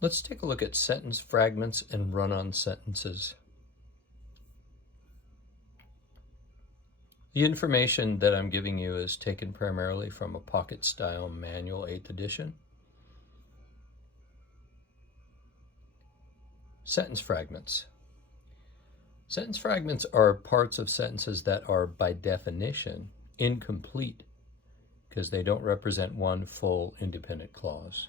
Let's take a look at sentence fragments and run-on sentences. The information that I'm giving you is taken primarily from a pocket-style manual 8th edition. Sentence fragments. Sentence fragments are parts of sentences that are, by definition, incomplete because they don't represent one full independent clause,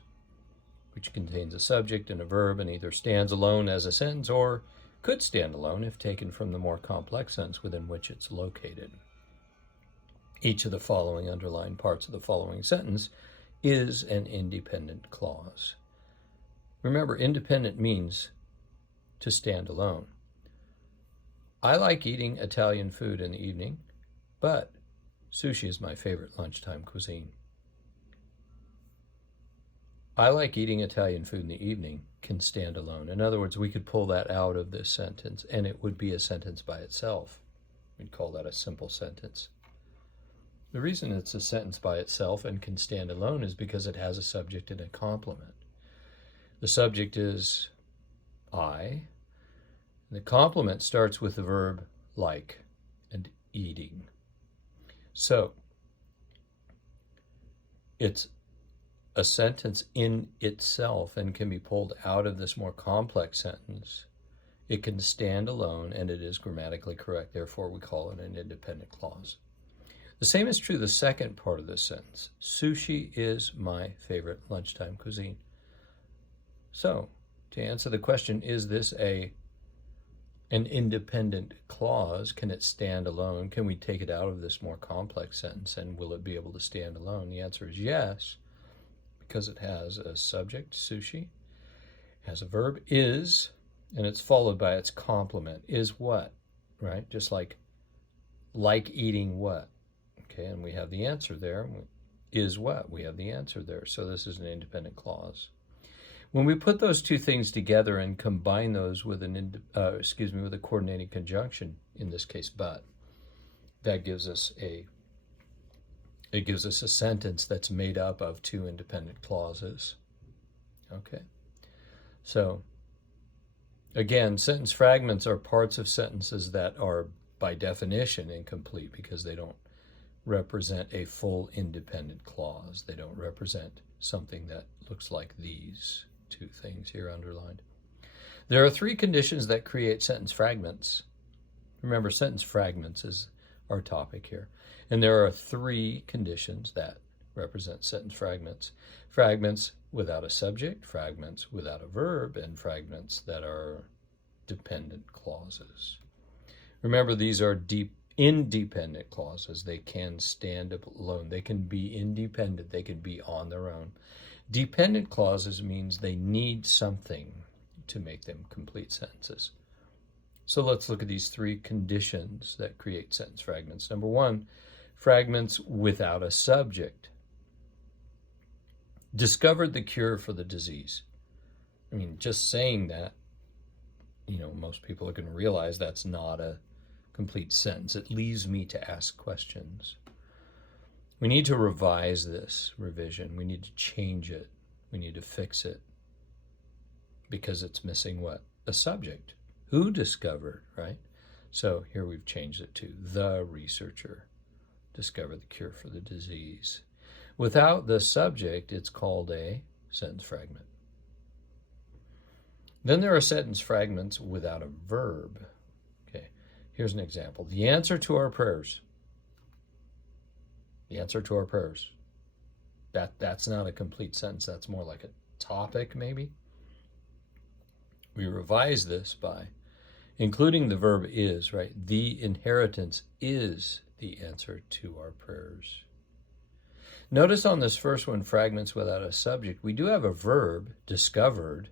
which contains a subject and a verb and either stands alone as a sentence or could stand alone if taken from the more complex sense within which it's located. Each of the following underlined parts of the following sentence is an independent clause. Remember, independent means to stand alone. I like eating Italian food in the evening, but sushi is my favorite lunchtime cuisine. I like eating Italian food in the evening can stand alone. In other words, we could pull that out of this sentence and it would be a sentence by itself. We'd call that a simple sentence. The reason it's a sentence by itself and can stand alone is because it has a subject and a complement. The subject is I. The complement starts with the verb like and eating. So it's a sentence in itself and can be pulled out of this more complex sentence. It can stand alone and it is grammatically correct. Therefore, we call it an independent clause. The same is true of the second part of this sentence. Sushi is my favorite lunchtime cuisine. So, to answer the question, is this an independent clause? Can it stand alone? Can we take it out of this more complex sentence and will it be able to stand alone? The answer is yes, because it has a subject, sushi, has a verb, is, and it's followed by its complement. Is what, right? Just like eating what? Okay, and we have the answer there. Is what? We have the answer there. So this is an independent clause. When we put those two things together and combine those with with a coordinating conjunction, in this case but, that gives us a sentence that's made up of two independent clauses. Okay. So again, sentence fragments are parts of sentences that are by definition incomplete because they don't represent a full independent clause. They don't represent something that looks like these two things here underlined. There are three conditions that create sentence fragments. Remember, sentence fragments is our topic here. And there are three conditions that represent sentence fragments. Fragments without a subject, fragments without a verb, and fragments that are dependent clauses. Remember, these are independent clauses. They can stand alone. They can be independent. They can be on their own. Dependent clauses means they need something to make them complete sentences. So let's look at these three conditions that create sentence fragments. Number one, fragments without a subject. Discovered the cure for the disease. I mean, just saying that, most people are going to realize that's not a complete sentence. It leaves me to ask questions. We need to revise this revision. We need to change it. We need to fix it because it's missing what? A subject. Who discovered, right? So here we've changed it to the researcher discovered the cure for the disease. Without the subject, it's called a sentence fragment. Then there are sentence fragments without a verb. Okay, here's an example. The answer to our prayers. The answer to our prayers. That's not a complete sentence. That's more like a topic, maybe. We revise this by including the verb is, right? The inheritance is the answer to our prayers. Notice on this first one, fragments without a subject, we do have a verb, discovered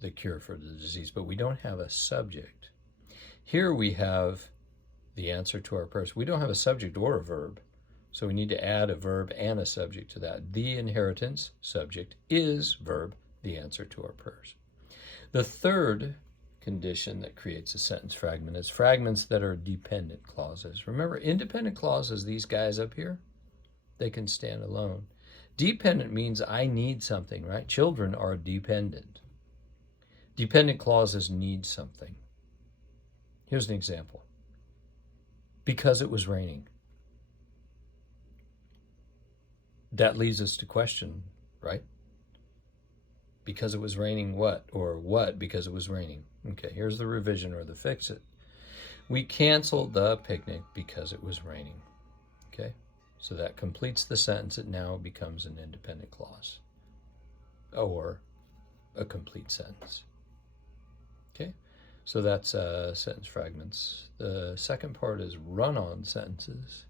the cure for the disease, but we don't have a subject. Here we have the answer to our prayers. We don't have a subject or a verb. So we need to add a verb and a subject to that. The inheritance, subject, is verb, the answer to our prayers. The third condition that creates a sentence fragment is fragments that are dependent clauses. Remember, independent clauses, these guys up here, they can stand alone. Dependent means I need something, right? Children are dependent. Dependent clauses need something. Here's an example. Because it was raining. That leads us to question, right? Because it was raining what? Or what because it was raining? Okay, here's the revision or the fix-it. We canceled the picnic because it was raining. Okay, so that completes the sentence. It now becomes an independent clause or a complete sentence. Okay, so that's sentence fragments. The second part is run-on sentences.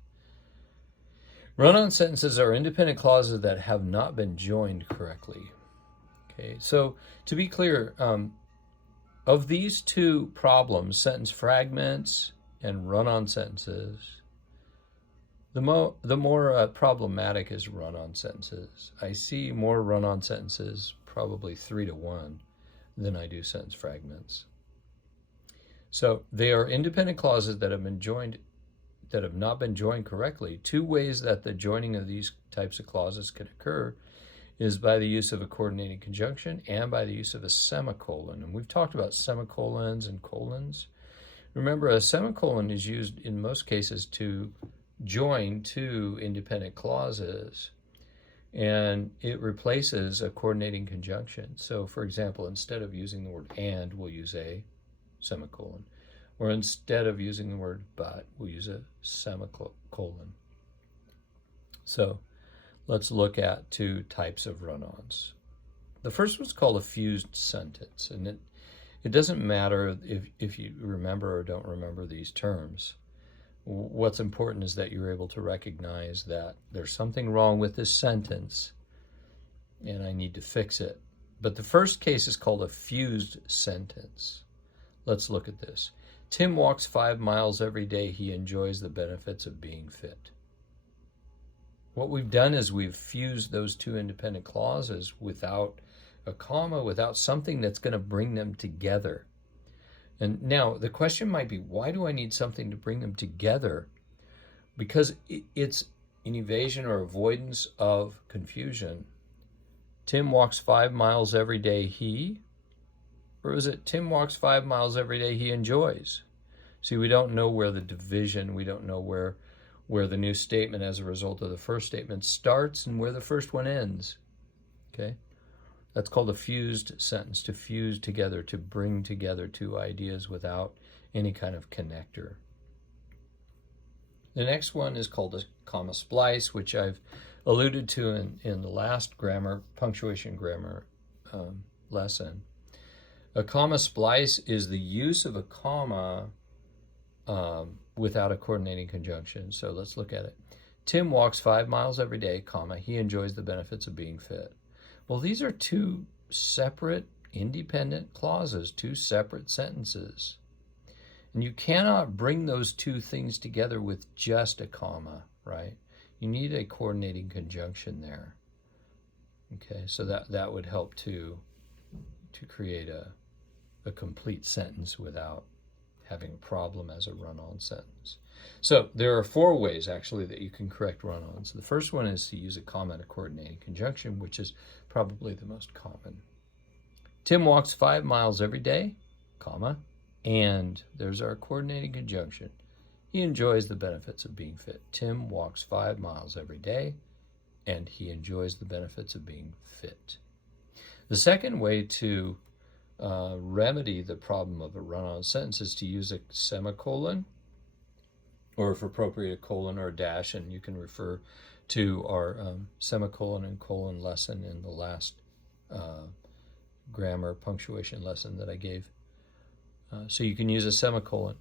Run-on sentences are independent clauses that have not been joined correctly. Okay, so to be clear, of these two problems, sentence fragments and run-on sentences, the more problematic is run-on sentences. I see more run-on sentences, probably 3-to-1, than I do sentence fragments. So they are independent clauses that have not been joined correctly. Two ways that the joining of these types of clauses can occur is by the use of a coordinating conjunction and by the use of a semicolon. And we've talked about semicolons and colons. Remember, a semicolon is used in most cases to join two independent clauses, and it replaces a coordinating conjunction. So, for example, instead of using the word and, we'll use a semicolon. Or instead of using the word but, we'll use a semicolon. So, let's look at two types of run-ons. The first one's called a fused sentence, and it doesn't matter if you remember or don't remember these terms. What's important is that you're able to recognize that there's something wrong with this sentence and I need to fix it. But the first case is called a fused sentence. Let's look at this. Tim walks 5 miles every day. He enjoys the benefits of being fit. What we've done is we've fused those two independent clauses without a comma, without something that's going to bring them together. And now the question might be, why do I need something to bring them together? Because it's an evasion or avoidance of confusion. Tim walks 5 miles every day, or is it Tim walks 5 miles every day he enjoys? See, we don't know where the division, we don't know where the new statement as a result of the first statement starts and where the first one ends. Okay? That's called a fused sentence, to fuse together, to bring together two ideas without any kind of connector. The next one is called a comma splice, which I've alluded to in the last punctuation grammar lesson. A comma splice is the use of a comma without a coordinating conjunction. So let's look at it. Tim walks 5 miles every day, comma, he enjoys the benefits of being fit. Well, these are two separate, independent clauses, two separate sentences. And you cannot bring those two things together with just a comma, right? You need a coordinating conjunction there. Okay, so that would help to create a complete sentence without having a problem as a run-on sentence. So there are 4 ways, actually, that you can correct run-ons. The first one is to use a comma and a coordinating conjunction, which is probably the most common. Tim walks 5 miles every day, comma, and there's our coordinating conjunction. He enjoys the benefits of being fit. Tim walks 5 miles every day, and he enjoys the benefits of being fit. The second way to remedy the problem of a run-on sentence is to use a semicolon, or if appropriate, a colon or a dash, and you can refer to our semicolon and colon lesson in the last grammar punctuation lesson that I gave. So you can use a semicolon.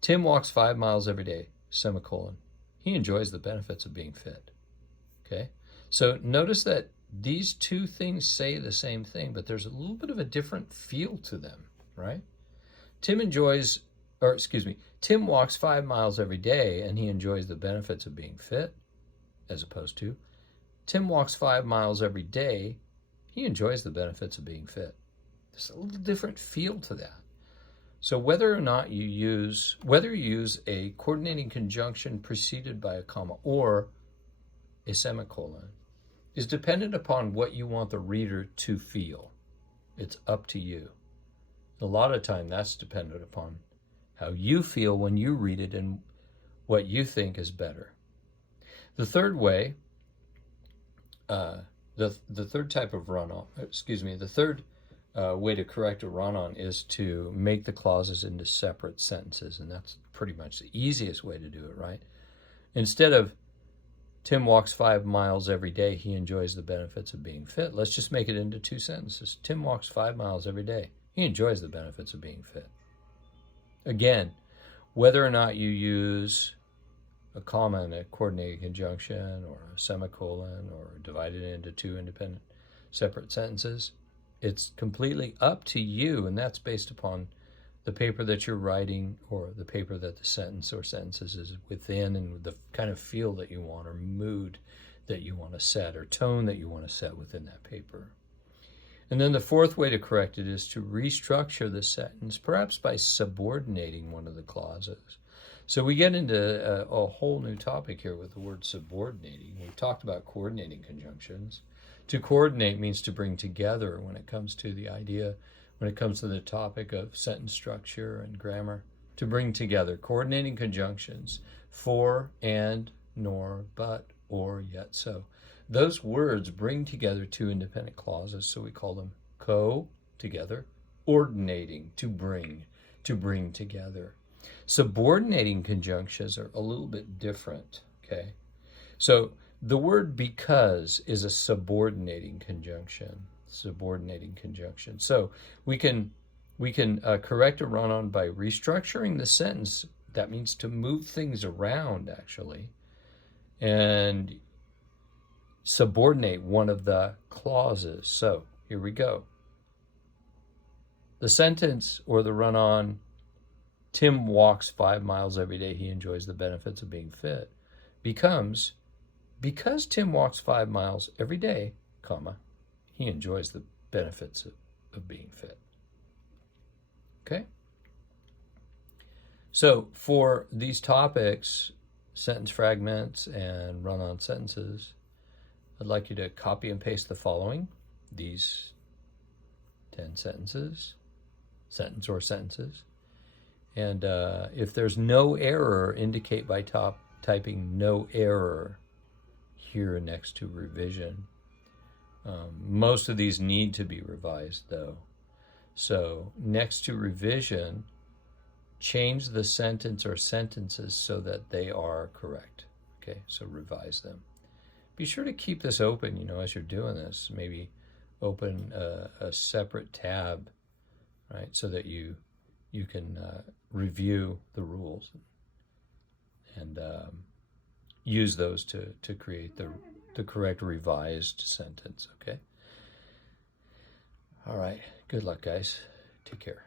Tim walks 5 miles every day, semicolon. He enjoys the benefits of being fit. Okay? So notice that these two things say the same thing, but there's a little bit of a different feel to them, right? Tim walks 5 miles every day and he enjoys the benefits of being fit, as opposed to Tim walks 5 miles every day, he enjoys the benefits of being fit. There's a little different feel to that. So whether you use a coordinating conjunction preceded by a comma or a semicolon is dependent upon what you want the reader to feel. It's up to you. A lot of time that's dependent upon how you feel when you read it and what you think is better. The third way, the third type of run-on, the third way to correct a run-on is to make the clauses into separate sentences, and that's pretty much the easiest way to do it, right? Instead of Tim walks 5 miles every day, he enjoys the benefits of being fit, let's just make it into 2 sentences. Tim walks 5 miles every day, he enjoys the benefits of being fit. Again, whether or not you use a comma in a coordinating conjunction or a semicolon or divide it into 2 independent separate sentences, it's completely up to you, and that's based upon the paper that you're writing or the paper that the sentence or sentences is within, and the kind of feel that you want or mood that you want to set or tone that you want to set within that paper. And then the fourth way to correct it is to restructure the sentence, perhaps by subordinating one of the clauses. So we get into a whole new topic here with the word subordinating. We've talked about coordinating conjunctions. To coordinate means to bring together when it comes to the idea, when it comes to the topic of sentence structure and grammar, to bring together coordinating conjunctions, for, and, nor, but, or, yet so. Those words bring together 2 independent clauses, so we call them together, ordinating, to bring together. Subordinating conjunctions are a little bit different, okay? So the word because is a subordinating conjunction. So we can correct a run-on by restructuring the sentence. That means to move things around, actually, and subordinate one of the clauses. So here we go. The sentence or the run-on, Tim walks 5 miles every day, he enjoys the benefits of being fit, becomes, because Tim walks 5 miles every day, comma, he enjoys the benefits of being fit. Okay? So for these topics, sentence fragments and run-on sentences, I'd like you to copy and paste the following, these 10 sentences, sentence or sentences. And if there's no error, indicate by typing no error here next to revision. Most of these need to be revised, though. So next to revision, change the sentence or sentences so that they are correct. Okay, so revise them. Be sure to keep this open, as you're doing this. Maybe open a separate tab, right, so that you can review the rules and use those to create the correct revised sentence, okay? All right, good luck, guys. Take care.